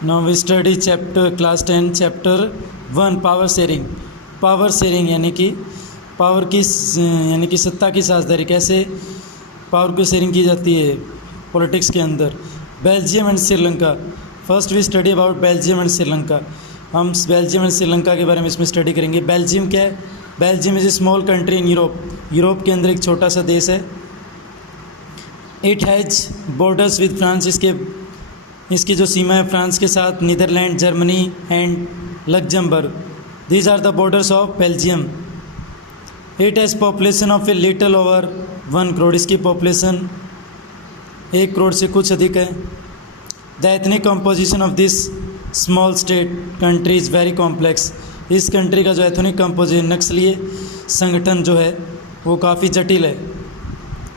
Now we study chapter class 10 chapter 1 power sharing. Power sharing यानी कि power की यानी कि सत्ता की साझेदारी, कैसे पावर की शेयरिंग की जाती है पॉलिटिक्स के अंदर। Belgium and Sri Lanka. First we study about Belgium and Sri Lanka. हम बेल्जियम एंड श्रीलंका के बारे में इसमें स्टडी करेंगे। बेल्जियम क्या है? Belgium is a small country in Europe. Europe के अंदर एक छोटा सा देश है। It has borders with France. इसकी जो सीमा है फ्रांस के साथ, Netherland, Germany and Luxembourg. These are the borders of Belgium. It has population of a little over 1 crore. इसकी पॉपुलेशन 1 करोड़ से कुछ अधिक है। The ethnic composition of this small state country is very complex. इस कंट्री का जो एथनिक कंपोजिशन, नक्सलीय संगठन जो है वो काफ़ी जटिल है।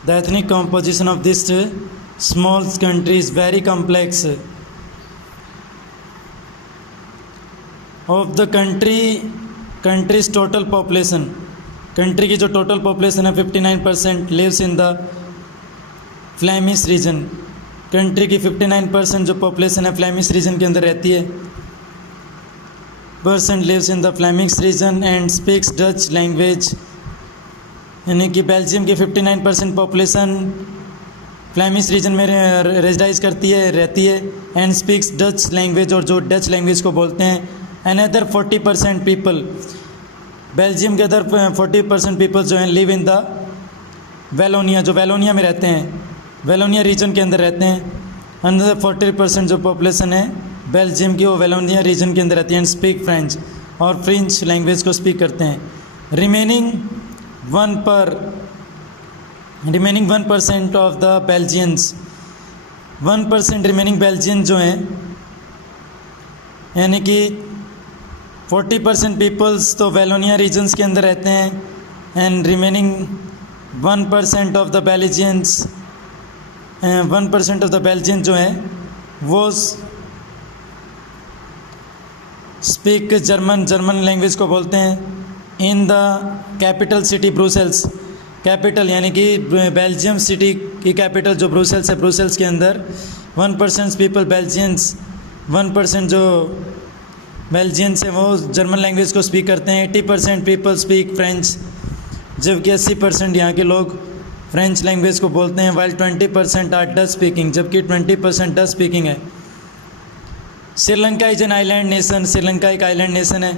The ethnic composition of this small country is very complex. Of the country's total population, country की जो टोटल पॉपुलेशन है 59% lives in the Flemish region. Country की 59% जो पॉपुलेशन है फ्लैमिश रीजन के अंदर रहती है। Person lives in the Flemish region and speaks Dutch language. यानी कि बेल्जियम की 59% पॉपुलेशन फ्लैमिश रीजन में रेजिडाइज रहती है एंड स्पीक्स डच लैंग्वेज, और जो डच लैंग्वेज को बोलते हैं। अनदर 40% पीपल, बेल्जियम के अदर 40% पीपल जो हैं लिव इन द वेलोनिया, जो वेलोनिया में रहते हैं, वेलोनिया रीजन के अंदर रहते हैं। अनदर 40% जो पॉपुलेशन है बेल्जियम की वो वेलोनिया रीजन के अंदर रहती है एंड स्पीक फ्रेंच, और फ्रेंच लैंग्वेज को स्पीक करते हैं। Remaining 1% of the Belgians, 1% remaining Belgian जो हैं, यानी कि 40% पीपल्स तो वेलोनिया रीजन्स के अंदर रहते हैं and remaining 1% of the Belgians, 1% of the Belgian जो हैं वो स्पीक जर्मन लैंग्वेज को बोलते हैं। In the capital city Brussels, capital यानी कि बेल्जियम सिटी की कैपिटल जो ब्रुसेल्स है, ब्रुसेल्स के अंदर 1% पीपल बेल्जियंस, 1% जो बेल्जियंस है वो जर्मन लैंग्वेज को स्पीक करते हैं। 80% पीपल स्पीक फ्रेंच, जबकि 80% यहाँ के लोग फ्रेंच लैंग्वेज को बोलते हैं। वाइल 20% आर डच स्पीकिंग, जबकि 20% डच स्पीकिंग है। Sri Lanka is an island nation. Sri Lanka एक आइलैंड नेशन है।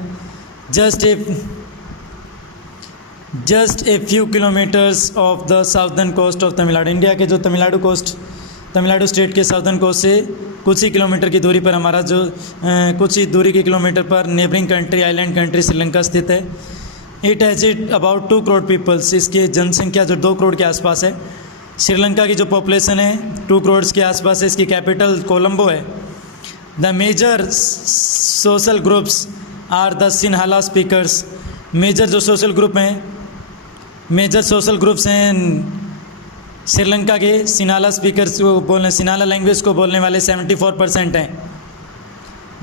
Just a few kilometres off the southern coast of Tamil Nadu. India के जो तमिलनाडु स्टेट के साउदर्न कोस्ट से कुछ ही किलोमीटर की दूरी पर हमारा जो कुछ ही दूरी के किलोमीटर पर neighbouring country, island country Sri Lanka स्थित है। It has about 2 crore peoples. इसकी जनसंख्या जो 2 करोड़ के आसपास है। श्रीलंका की जो पॉपुलेशन है 2 करोड़ के आसपास है। इसकी कैपिटल कोलंबो है। The major social groups are the Sinhala speakers. Major जो सोशल ग्रुप हैं श्रीलंका के, सिन्हाला स्पीकर्स को बोलने, सिन्हाला लैंग्वेज को बोलने वाले 74% हैं।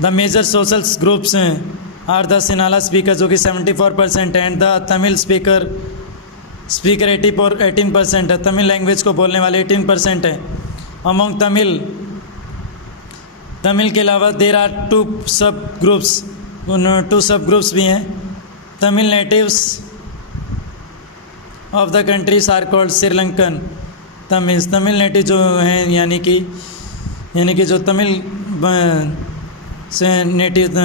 The major social groups are the Sinhala speaker जो कि 74% हैं। द तमिल स्पीकर 18% है। तमिल लैंग्वेज को बोलने वाले 18% हैं। अमोंग तमिल के अलावा देर आर 2 सब ग्रुप्स भी हैं। Tamil natives of the country's are called Sri Lankan Tamils. Tamil native जो हैं यानी कि जो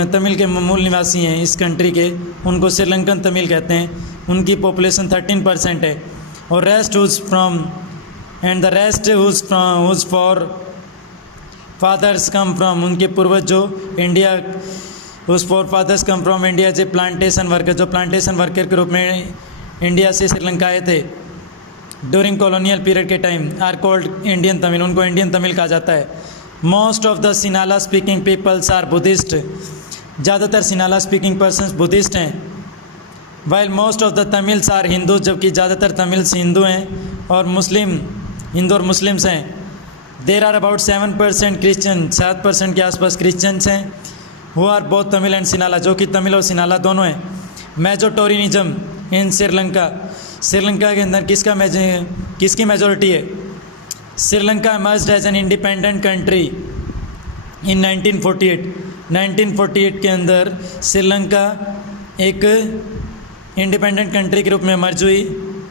तमिल के मूल निवासी हैं इस कंट्री के, उनको श्रीलंकन तमिल कहते हैं। उनकी पॉपुलेशन 13% है। और rest whose forefathers come from, उनके पूर्वज जो India, whose forefathers come from India जो प्लांटेशन वर्कर, जो प्लांटेशन वर्कर के रूप में इंडिया से श्रीलंका आए थे ड्यूरिंग कॉलोनियल पीरियड के time, are called Indian Tamil, उनको इंडियन तमिल कहा जाता है। Most of the Sinhala speaking peoples are Buddhist. ज़्यादातर सिन्हाला स्पीकिंग पर्सन्स बुद्धिस्ट हैं। While most of the Tamils are Hindu, जबकि ज़्यादातर तमिल्स हिंदू हैं और हिंदू और मुस्लिम्स हैं। देर आर अबाउट 7% क्रिश्चियन, 7% के आसपास क्रिश्चियंस हैं। वो are both Tamil and Sinhala, जो कि तमिल और सिन्हाला दोनों हैं। मेजोरिटेरिज्म इन श्रीलंका, श्रीलंका के अंदर किसकी मेजोरिटी है? Sri Lanka emerged as an independent country in 1948 के अंदर श्रीलंका एक इंडिपेंडेंट कंट्री के रूप में मर्ज हुई।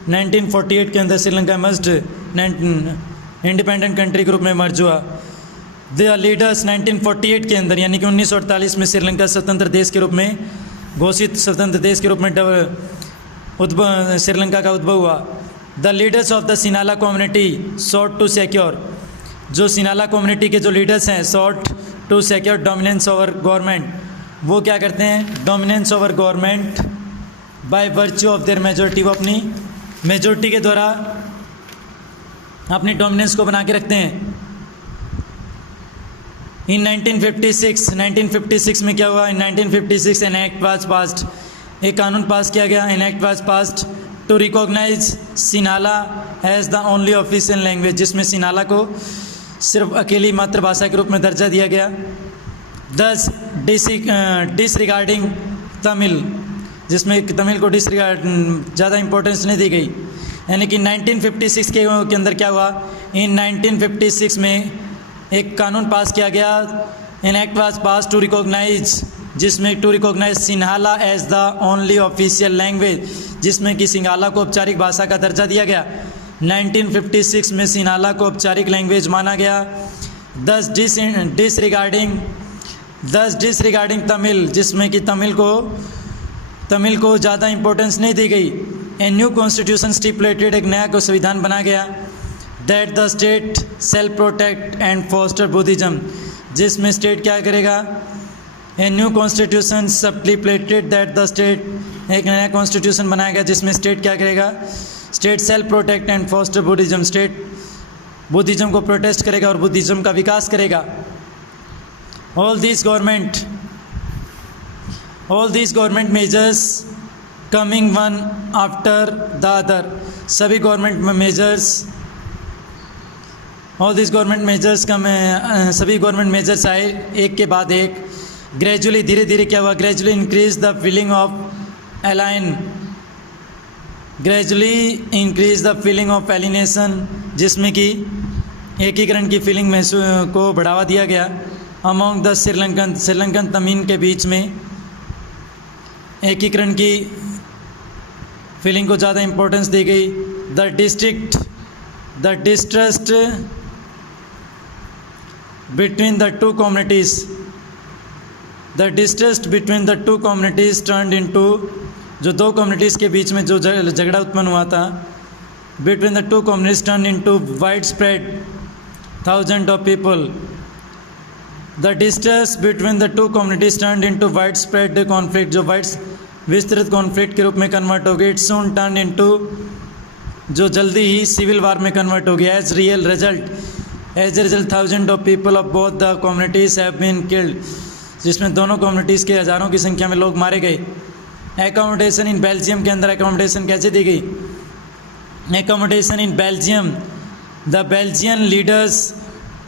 1948 के अंदर श्रीलंका मर्ज इंडिपेंडेंट कंट्री के रूप में मर्ज हुआ। द लीडर्स 1948 के अंदर यानी कि 1948 में श्रीलंका स्वतंत्र देश के रूप में घोषित स्वतंत्र देश के रूप में श्रीलंका का उद्भव हुआ। The leaders of the Sinhala community sought to secure, जो सिनाला कम्युनिटी के जो लीडर्स हैं, sought to secure dominance over government, वो क्या करते हैं, dominance over government by virtue of their majority, वो अपनी मेजोरिटी के द्वारा अपनी डोमिनेंस को बना के रखते हैं। इन 1956 में क्या हुआ, in 1956 an act was passed, एक कानून पास किया गया, an act was passed to recognise Sinhala as the only official language, जिसमें सिनाला को सिर्फ अकेली मातृभाषा के रूप में दर्जा दिया गया। दस डिसरिगार्डिंग तमिल, जिसमें तमिल को डिसरिगार्ड ज़्यादा इंपॉर्टेंस नहीं दी गई। यानी कि 1956 के अंदर क्या हुआ, इन 1956 में एक कानून पास किया गया, an act was pass to recognise, जिसमें to recognise Sinhala as the only official language, जिसमें कि सिंगाला को औपचारिक भाषा का दर्जा दिया गया। 1956 में सिन्हाला को औपचारिक लैंग्वेज माना गया। दस डिसरिगार्डिंग तमिल, जिसमें कि तमिल को ज़्यादा इंपॉर्टेंस नहीं दी गई। ए न्यू कॉन्स्टिट्यूशन स्टिपुलेटेड, एक नया को संविधान बना गया। That the state self protect and foster Buddhism, जिसमें स्टेट क्या करेगा, a new constitution stipulated that the state, एक नया कॉन्स्टिट्यूशन बनाया गया जिसमें स्टेट क्या करेगा, state self protect and foster Buddhism, state Buddhism को प्रोटेस्ट करेगा और बुद्धिज्म का विकास करेगा। All this government measures coming one after the other, सभी गवर्नमेंट मेजर्स आए एक के बाद एक। ग्रेजुअली, धीरे धीरे क्या हुआ, gradually increase the feeling of alienation, जिसमें कि एकीकरण की फीलिंग को बढ़ावा दिया गया। अमोंग द श्रीलंकन तमीन के बीच में एकीकरण की फीलिंग को ज़्यादा इंपॉर्टेंस दी गई। The distrust between the two communities turned into, जो दो कम्युनिटीज़ के बीच में जो झगड़ा उत्पन्न हुआ था, between the two communities turned into wide spread thousand of people. The distress between the two communities turned into wide spread conflict, जो विस्तृत कॉन्फ्लिक्ट के रूप में कन्वर्ट हो गई। इट सून टर्न इनटू, जो जल्दी ही सिविल वार में कन्वर्ट हो गया। As a result thousand of people of both the communities have been killed, जिसमें दोनों कम्युनिटीज़ के हज़ारों की संख्या में लोग मारे गए। एकोमोडेशन इन बेल्जियम के अंदर एकोमोडेशन कैसे दी गई, accommodation in Belgium, the Belgian leaders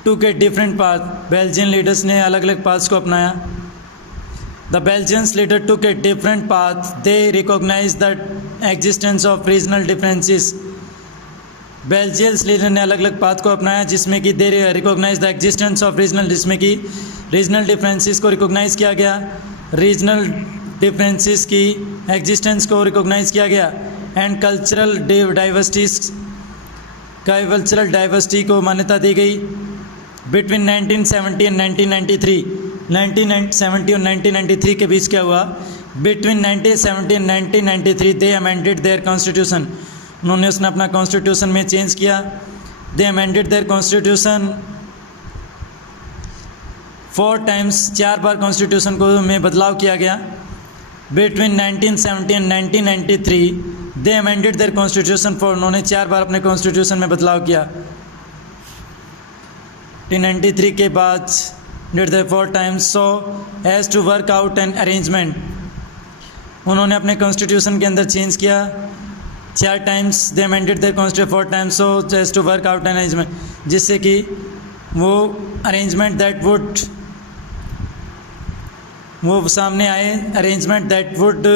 took a different path, Belgian leaders ने अलग अलग पाथ्स को अपनाया। The Belgians leader took a different path, they recognise the existence of regional differences, Belgians leader ने अलग अलग पाथ को अपनाया जिसमें कि they recognise the existence of regional, जिसमें कि रीजनल डिफरेंसेस को रिकॉग्नाइज किया गया, रीजनल डिफरेंसेस की एग्जिस्टेंस को रिकॉग्नाइज किया गया। एंड कल्चरल डाइवर्सिटी को मान्यता दी गई। बिटवीन 1970 एंड 1993, 1970 और 1993 के बीच क्या हुआ, between 1970 and 1993 they amended their constitution, उन्होंने उसने अपना कॉन्स्टिट्यूशन में चेंज किया। They amended their constitution 4 times, 4 बार कॉन्स्टिट्यूशन को में बदलाव किया गया। Between 1970 and 1993 they amended their constitution for, उन्होंने 4 बार अपने कॉन्स्टिट्यूशन में बदलाव किया। 1993 के बाद did their 4 times so as to work out an arrangement, उन्होंने अपने कॉन्स्टिट्यूशन के अंदर चेंज किया 4 times. They amended their constitution 4 times so as to work out an arrangement, जिससे कि वो अरेंजमेंट दैट वुड, वो सामने आए, arrangement that would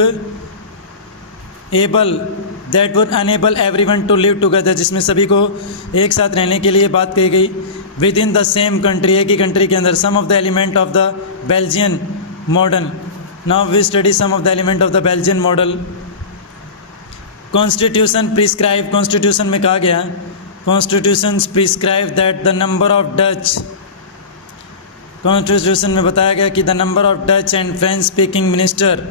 enable everyone to live together, जिसमें सभी को एक साथ रहने के लिए बात कही गई। Within the same country, एक ही कंट्री के अंदर, some of the element of the Belgian model. Now we study some of the element of the Belgian model. Constitution prescribe, constitution में कहा गया, constitution prescribe that the number of Dutch, constitution में बताया गया कि the number of Dutch and French speaking minister,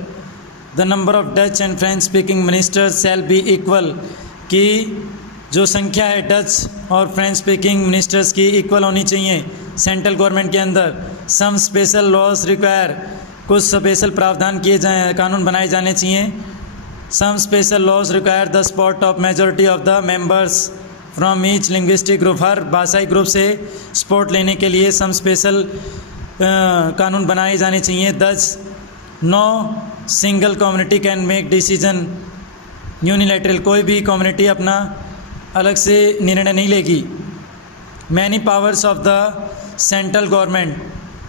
the number of Dutch and French speaking ministers shall be equal, कि जो संख्या है डच और फ्रेंच स्पीकिंग मिनिस्टर्स की इक्वल होनी चाहिए सेंट्रल गवर्नमेंट के अंदर. सम स्पेशल लॉज रिक्वायर, कुछ स्पेशल प्रावधान किए जाए, कानून बनाए जाने चाहिए. Some special laws require the support of majority of the members from each linguistic group, हर भाषाई ग्रुप से सपोर्ट लेने के लिए सम स्पेशल कानून बनाए जाने चाहिए. Thus, no single community can make decision unilateral, कोई भी कम्युनिटी अपना अलग से निर्णय नहीं लेगी. Many powers of the central government,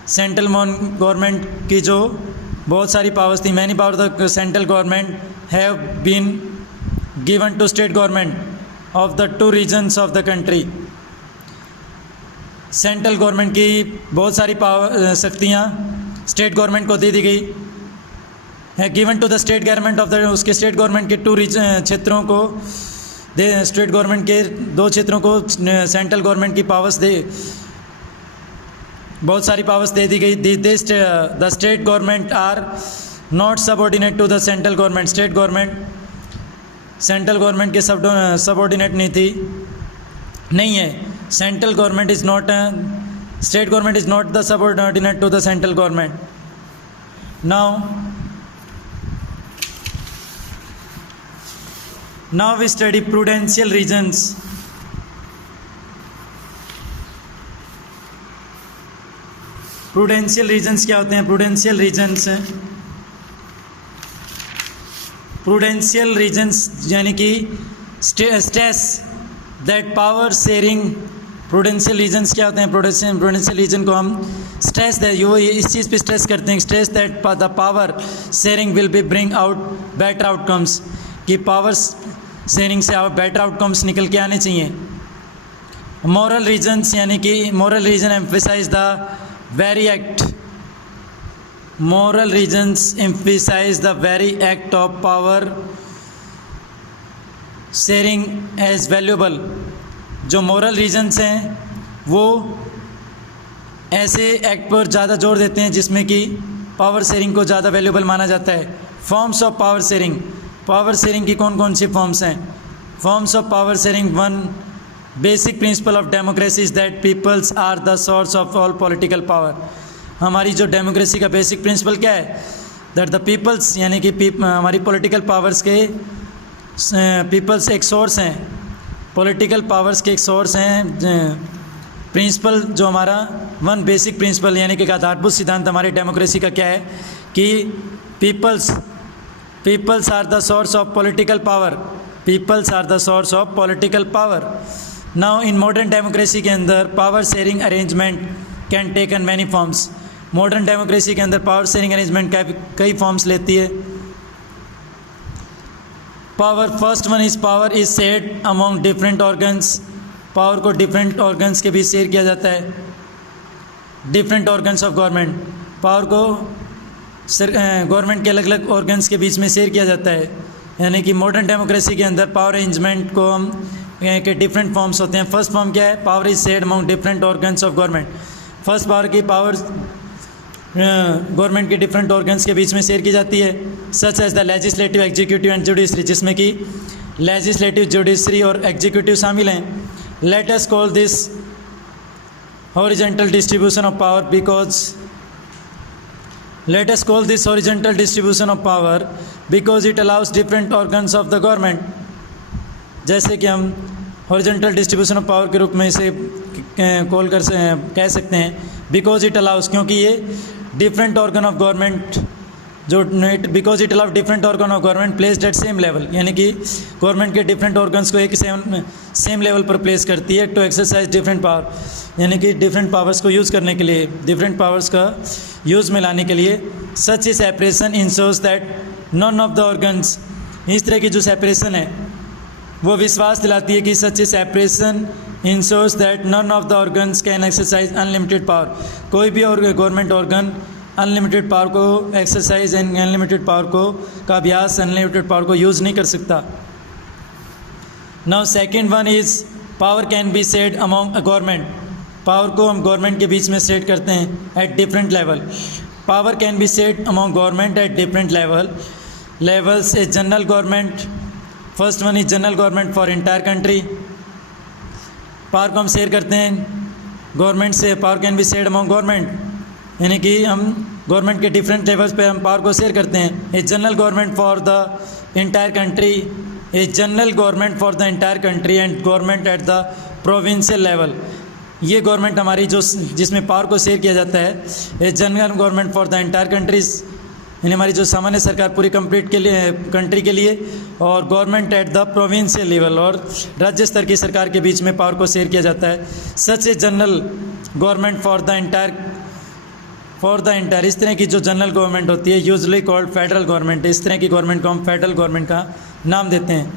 central government की जो बहुत सारी पावर्स थी, many power the central government have been given to state government of the two regions of the country. Central government की बहुत सारी पावर शक्तियाँ स्टेट गवर्नमेंट को दे दी गई है. Given to the state government of the, उसके स्टेट गवर्नमेंट के टू क्षेत्रों को दे, स्टेट गवर्नमेंट के दो क्षेत्रों को सेंट्रल गवर्नमेंट की पावर्स दे, बहुत सारी पावर्स दे दी गई. The state government are not subordinate to the central government, state government central government के सबऑर्डिनेट नहीं है. Central government is not, state government is not the subordinate to the central government. Now we study prudential regions. Prudential regions क्या होते हैं? Prudential regions यानी कि stress that power sharing. Prudential reasons क्या होते हैं? प्रूडेंशियल रीजन को हम स्ट्रेस दे, यो इस चीज़ पे स्ट्रेस करते हैं, stress that the power sharing will be bring out better outcomes, कि पावर शेयरिंग से बेटर आउटकम्स निकल के आने चाहिए. मॉरल रीजन्स यानी कि moral reason emphasise the very act, moral reasons emphasise the very act of power sharing as valuable. जो moral reasons हैं वो ऐसे एक्ट पर ज़्यादा जोर देते हैं जिसमें कि पावर शेयरिंग को ज़्यादा वैल्यूएबल माना जाता है. Forms of power sharing, power sharing की कौन कौन सी फॉर्म्स हैं? Forms of power sharing. One, basic principle of democracy is that peoples are the source of all political power. हमारी जो डेमोक्रेसी का बेसिक प्रिंसिपल क्या है? दैट द पीपल्स यानी कि हमारी पॉलिटिकल पावर्स के पीपल्स एक सोर्स हैं, पॉलिटिकल पावर्स के एक सोर्स हैं. प्रिंसिपल जो हमारा वन बेसिक प्रिंसिपल यानी कि आधारभूत सिद्धांत हमारी डेमोक्रेसी का क्या है कि peoples are the source of political power, peoples are the source of political power. Now in modern democracy के अंदर power sharing arrangement can take an many forms. Modern democracy के अंदर पावर शेयरिंग अरेंजमेंट कई forms लेती है. Power, first one is power is shared among different organs. Power को different organs के बीच शेयर किया जाता है. Different organs of government, power को गवर्नमेंट के अलग अलग ऑर्गन्स के बीच में शेयर किया जाता है. यानी कि मॉडर्न डेमोक्रेसी के अंदर पावर अरेंजमेंट को हम के डिफरेंट फॉर्म्स होते हैं. फर्स्ट फॉर्म क्या है? Power is shared among different organs of government. First power की पावर गवर्नमेंट के डिफरेंट ऑर्गन्स के बीच में शेयर की जाती है. Such as the legislative, executive and judiciary, जिसमें कि लेजिस्लेटिव, जुडिशरी और एग्जीक्यूटिव शामिल हैं. Let us call this horizontal distribution of power because it allows different organs of the government. जैसे कि हम हॉरिजॉन्टल डिस्ट्रीब्यूशन ऑफ पावर के रूप में इसे कह सकते हैं. बिकॉज इट अलाउस, क्योंकि ये different organ of government because it allow different organ of government placed at same level, यानी कि गवर्नमेंट के डिफरेंट ऑर्गन्स को एक सेम लेवल पर प्लेस करती है. टू एक्सरसाइज डिफरेंट पावर, यानी कि डिफरेंट पावर्स को यूज़ करने के लिए, डिफरेंट पावर्स का यूज़ में लाने के लिए. Such a separation ensures that none of the organs, इस तरह की जो सेपरेशन है वो विश्वास दिलाती है कि such a separation ensures that none of the organs can exercise unlimited power, कोई भी और गवर्नमेंट ऑर्गन अनलिमिटेड पावर को एक्सरसाइज एंड अनलिमिटेड पावर को का अभ्यास अनलिमिटेड पावर को यूज़ नहीं कर सकता। Now second one is power can be said among a government, power को हम गवर्नमेंट के बीच में सेट करते हैं at different level. Power can be set among government at different levels. A general government, first one is general government for entire country, power को हम share करते हैं गवर्नमेंट से। Power can be shared among government, यानी कि हम government के different levels पे हम पावर को शेयर करते हैं। A general government for the entire country, a general government for the entire country and government at the provincial level, ये गवर्नमेंट हमारी जो जिसमें पावर को शेयर किया जाता है। A general government for the entire countries, यानी हमारी जो सामान्य सरकार पूरी कंप्लीट के लिए कंट्री के लिए, और government at the provincial level, और राज्य स्तर की सरकार के बीच में पावर को शेयर किया जाता है। Such a general government for the entire, इस तरह की जो जनरल गवर्नमेंट होती है यूजली कॉल्ड फेडरल गवर्नमेंट, इस तरह की गवर्नमेंट को हम फेडरल गवर्नमेंट का नाम देते हैं।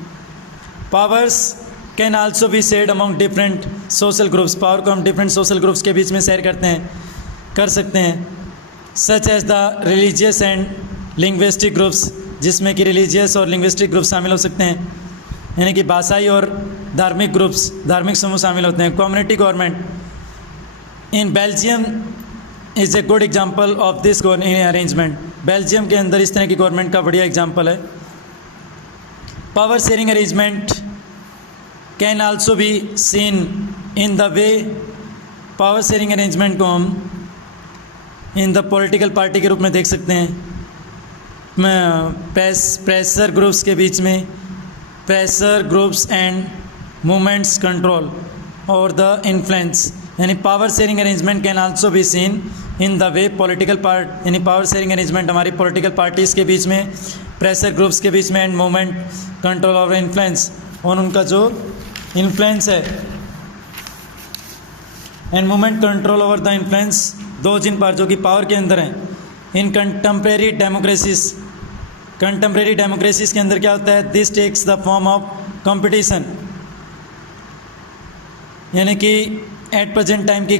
Powers can also be shared among different social groups, power को हम डिफरेंट सोशल ग्रुप्स के बीच में शेयर कर सकते हैं। Such as the religious and linguistic groups, जिसमें कि रिलीजियस और लिंग्विस्टिक ग्रुप शामिल हो सकते हैं, यानी कि भाषाई और धार्मिक ग्रुप्स, धार्मिक समूह शामिल होते हैं। Community government in Belgium is a good example of this arrangement, Belgium के अंदर इस तरह की गवर्नमेंट का बढ़िया एग्जाम्पल है। Power sharing arrangement can also be seen in the way, power sharing arrangement को हम इन द पॉलिटिकल पार्टी के रूप में देख सकते हैं। प्रेशर ग्रुप्स के बीच में, pressure groups and movements control और द इन्फ्लुएंस, यानी power sharing arrangement can also be seen in the way political part, यानी पावर शेयरिंग अरेंजमेंट हमारी पॉलिटिकल पार्टीज़ के बीच में, प्रेशर ग्रुप्स के बीच में, एंड मूवमेंट कंट्रोल और इन्फ्लुएंस, और उनका जो इन्फ्लुएंस है, and movement control over the influence, दो जिन पावर जो कि पावर के अंदर हैं। इन कंटेम्प्रेरी डेमोक्रेसीज के अंदर क्या होता है, this takes the form of competition, यानी कि एट प्रेजेंट टाइम की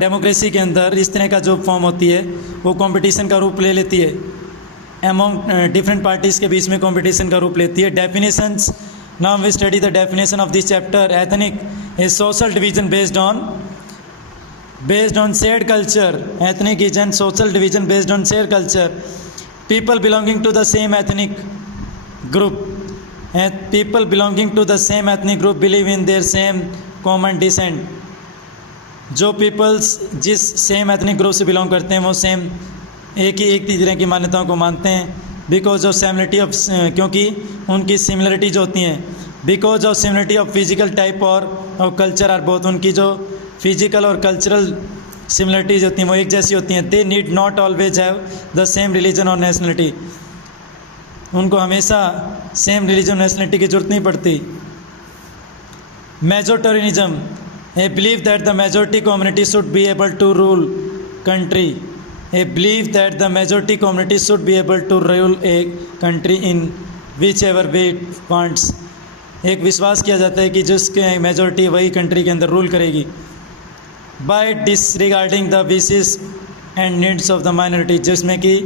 डेमोक्रेसी के अंदर इस तरह का जो फॉर्म होती है वो कंपटीशन का रूप ले लेती है, एमॉन्ग डिफरेंट पार्टीज़ के बीच में कंपटीशन का रूप लेती है। Definitions, now we study the definition of this chapter. Ethnic a social division based on shared culture, ethnic is an social division based on shared culture. People belonging to the same ethnic group believe in their same common descent. जो peoples जिस same ethnic group से belong करते हैं वो same एक ही तरह की मान्यताओं को मानते हैं। बिकॉज ऑफ सिमिलरिटी ऑफ, क्योंकि उनकी सिमिलरिटी जो होती हैं, because of similarity of physical type और कल्चर आर बोथ, उनकी जो फिजिकल और कल्चरल सिमिलरिटीज होती हैं वो एक जैसी होती हैं। They need not always have the same religion और नेशनलिटी, उनको हमेशा सेम रिलीजन नेशनलिटी की जरूरत नहीं पड़ती। Majoritarianism, a believe that the majority community should be able to rule country, a believe that the majority community should be able to rule a country in whichever way it wants, एक विश्वास किया जाता है कि जिसके majority वही country के अंदर रूल करेगी। By disregarding the wishes and needs of the minority, जिसमें कि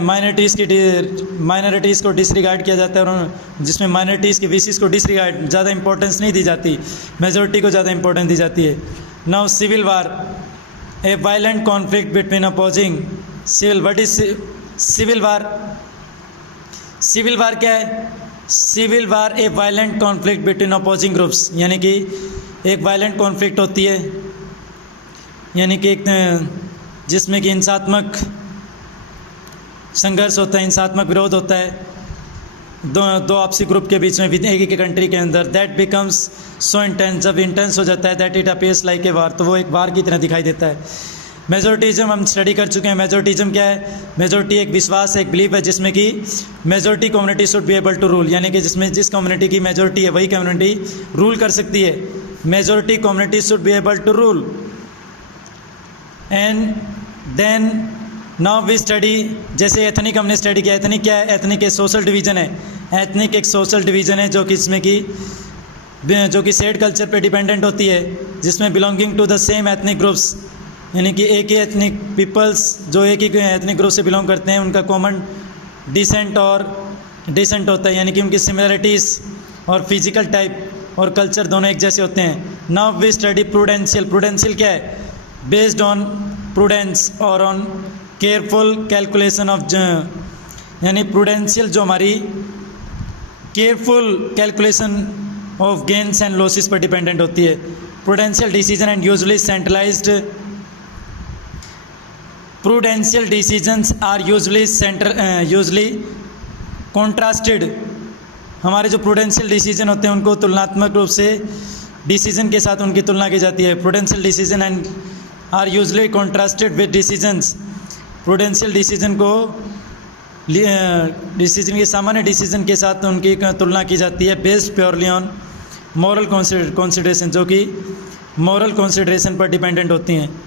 माइनॉरिटीज़ को डिसरिगार्ड किया जाता है और जिसमें माइनॉरिटीज़ के विशेस को डिसरिगार्ड, ज़्यादा इंपॉर्टेंस नहीं दी जाती, मेजोरिटी को ज़्यादा इंपॉर्टेंस दी जाती है। Now civil war, a violent conflict between opposing what is civil war? Civil war क्या है? Civil war a violent conflict between opposing groups, यानी कि एक वायलेंट कॉन्फ्लिक्ट होती है, यानी कि एक जिसमें कि हिंसात्मक संघर्ष होता है, हिंसात्मक विरोध होता है दो आपसी ग्रुप के बीच में एक ही कंट्री के अंदर। दैट बिकम्स सो इंटेंस, जब इंटेंस हो जाता है, that it appears like a war, तो वो एक वार की तरह दिखाई देता है। मेजोरिटिज्म हम स्टडी कर चुके हैं। मेजोरिटिज्म क्या है? मेजोरिटी एक विश्वास है, एक बिलीफ है जिसमें कि majority community should be able to rule, यानी कि जिसमें जिस कम्युनिटी की मेजोरिटी है वही कम्युनिटी रूल कर सकती है। Majority community should be able to rule. And then now we study, जैसे एथनिक हमने स्टडी किया। एथनिक क्या है? एथनिक एक सोशल डिवीज़न है। एथनिक एक सोशल डिवीज़न है जो कि इसमें कि जो कि शेयर्ड कल्चर पे डिपेंडेंट होती है, जिसमें belonging to the same ethnic groups, यानी कि एक ही एथनिक पीपल्स जो एक ही एथनिक ग्रुप से बिलोंग करते हैं उनका कॉमन डिसेंट होता है, यानी कि उनकी सिमिलरिटीज़ और फिजिकल टाइप और कल्चर दोनों एक जैसे होते हैं। Now we study prudential. Prudential क्या है? बेस्ड ऑन प्रूडेंस और ऑन केयरफुल कैलकुलेशन ऑफ, यानी प्रूडेंशियल जो हमारी careful calculation of gains and losses पर डिपेंडेंट होती है। Prudential decision and usually centralised, prudential decisions are usually contrasted. हमारे जो प्रूडेंशियल डिसीजन होते हैं उनको तुलनात्मक रूप से डिसीजन के साथ उनकी तुलना की जाती है। Prudential decision and are usually contrasted with decisions. Prudential decision को डिसीजन के सामान्य डिसीजन के साथ उनकी तुलना की जाती है based purely on moral consideration, जो कि मॉरल कंसिडरेशन पर डिपेंडेंट होती हैं।